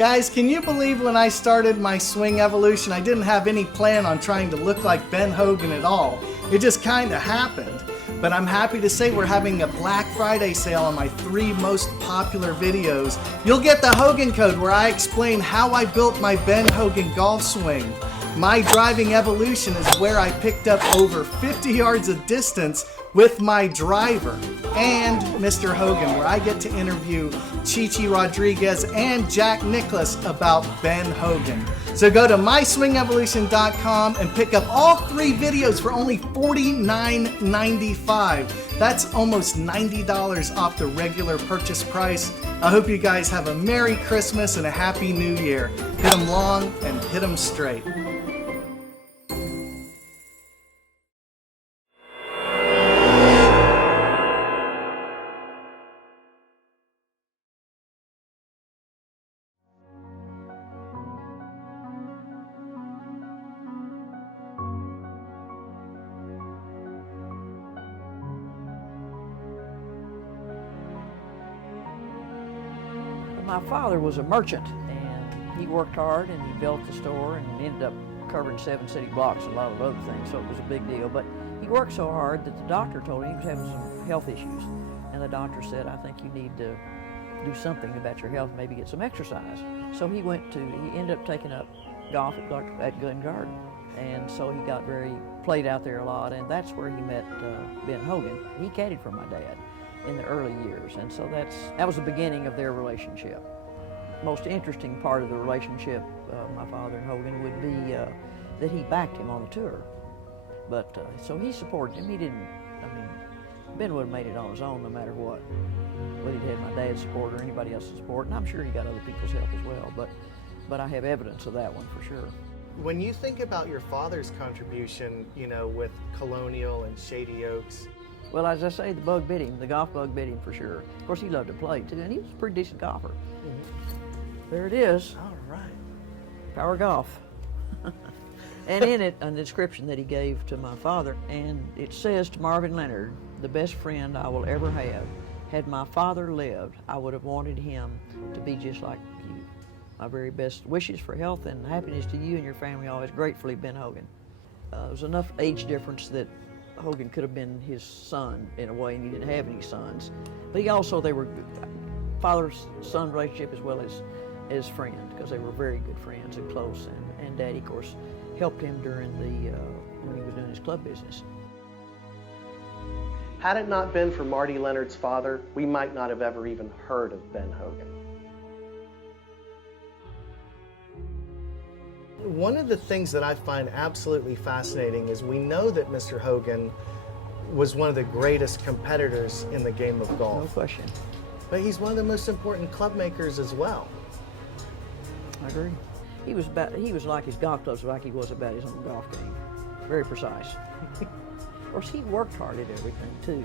Guys, can you believe when I started my swing evolution, I didn't have any plan on trying to look like Ben Hogan at all. It just kind of happened. But I'm happy to say we're having a Black Friday sale on my 3 most popular videos. You'll get the Hogan code where I explain how I built my Ben Hogan golf swing. My driving evolution is where I picked up over 50 yards of distance with my driver, and Mr. Hogan, where I get to interview Chichi Rodriguez and Jack Nicklaus about Ben Hogan. So go to myswingevolution.com and pick up all 3 videos for only $49.95. That's almost $90 off the regular purchase price. I hope you guys have a Merry Christmas and a Happy New Year. Hit 'em long and hit 'em straight. My father was a merchant, and he worked hard, and he built the store, and ended up covering 7 city blocks and a lot of other things, so it was a big deal. But he worked so hard that the doctor told him he was having some health issues, and the doctor said, I think you need to do something about your health, maybe get some exercise. So he ended up taking up golf at Glen Garden, and so he played out there a lot, and that's where he met Ben Hogan. He caddied for my dad in the early years, and so that was the beginning of their relationship. Most interesting part of the relationship, my father and Hogan, would be that he backed him on the tour. But so he supported him. Ben would have made it on his own no matter what. Whether he'd had my dad's support or anybody else's support, and I'm sure he got other people's help as well, but I have evidence of that one for sure. When you think about your father's contribution, with Colonial and Shady Oaks, well, as I say, the golf bug bit him for sure. Of course, he loved to play too, and he was a pretty decent golfer. Mm-hmm. There it is. All right. Power Golf. And in it, a description that he gave to my father, and it says to Marty Leonard, the best friend I will ever have. Had my father lived, I would have wanted him to be just like you. My very best wishes for health and happiness to you and your family always. Gratefully, Ben Hogan. There was enough age difference that Hogan could have been his son in a way, and he didn't have any sons. But they were father-son relationship as well as friend, because they were very good friends and close. And Daddy, of course, helped him during when he was doing his club business. Had it not been for Marty Leonard's father, we might not have ever even heard of Ben Hogan. One of the things that I find absolutely fascinating is we know that Mr. Hogan was one of the greatest competitors in the game of golf. No question. But he's one of the most important club makers as well. I agree. He was like his golf clubs, like he was about his own golf game. Very precise. Of course, he worked hard at everything too.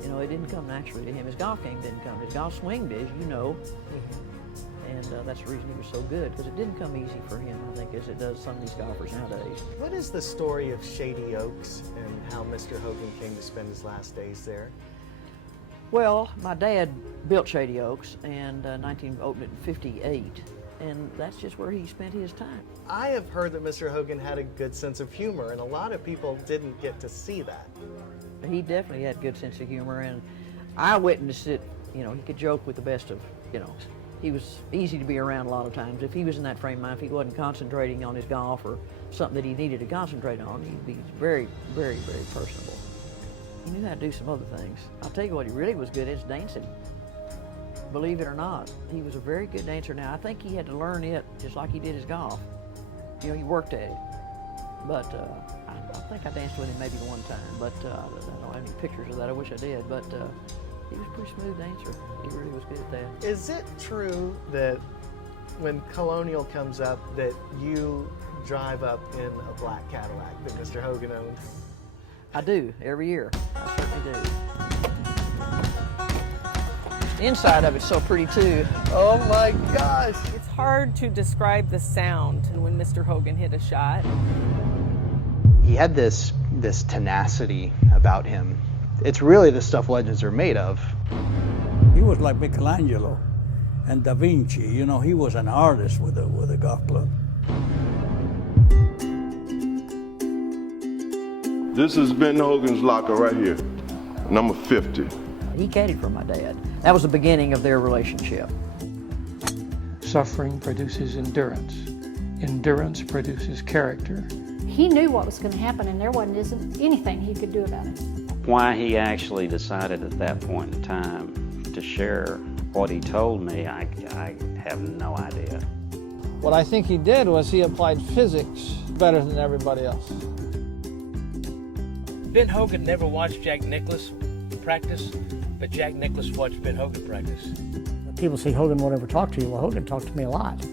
It didn't come naturally to him. His golf game didn't come. His golf swing did, And that's the reason he was so good, because it didn't come easy for him, I think, as it does some of these golfers nowadays. What is the story of Shady Oaks and how Mr. Hogan came to spend his last days there? Well, my dad built Shady Oaks and opened it in 58, and that's just where he spent his time. I have heard that Mr. Hogan had a good sense of humor, and a lot of people didn't get to see that. He definitely had a good sense of humor, and I witnessed it. He could joke with the best of, He was easy to be around a lot of times. If he was in that frame of mind, if he wasn't concentrating on his golf or something that he needed to concentrate on, he'd be very, very, very personable. He knew how to do some other things. I'll tell you what he really was good at is dancing. Believe it or not, he was a very good dancer. Now, I think he had to learn it just like he did his golf. He worked at it. But I think I danced with him maybe one time, but I don't have any pictures of that. I wish I did, but he was a pretty smooth dancer. He really was good at that. Is it true that when Colonial comes up that you drive up in a black Cadillac that Mr. Hogan owned? I do, every year. I certainly do. The inside of it's so pretty too. Oh my gosh! It's hard to describe the sound when Mr. Hogan hit a shot. He had this tenacity about him. It's really the stuff legends are made of. He was like Michelangelo. and Da Vinci. You know, he was an artist with a golf club. This is Ben Hogan's locker right here, number 50. He caddied for my dad. That was the beginning of their relationship. Suffering produces endurance. Endurance produces character. He knew what was going to happen, and there wasn't anything he could do about it. Why he actually decided at that point in time to share what he told me, I have no idea. What I think he did was he applied physics better than everybody else. Ben Hogan never watched Jack Nicklaus practice, but Jack Nicklaus watched Ben Hogan practice. People say Hogan won't ever talk to you. Well, Hogan talked to me a lot.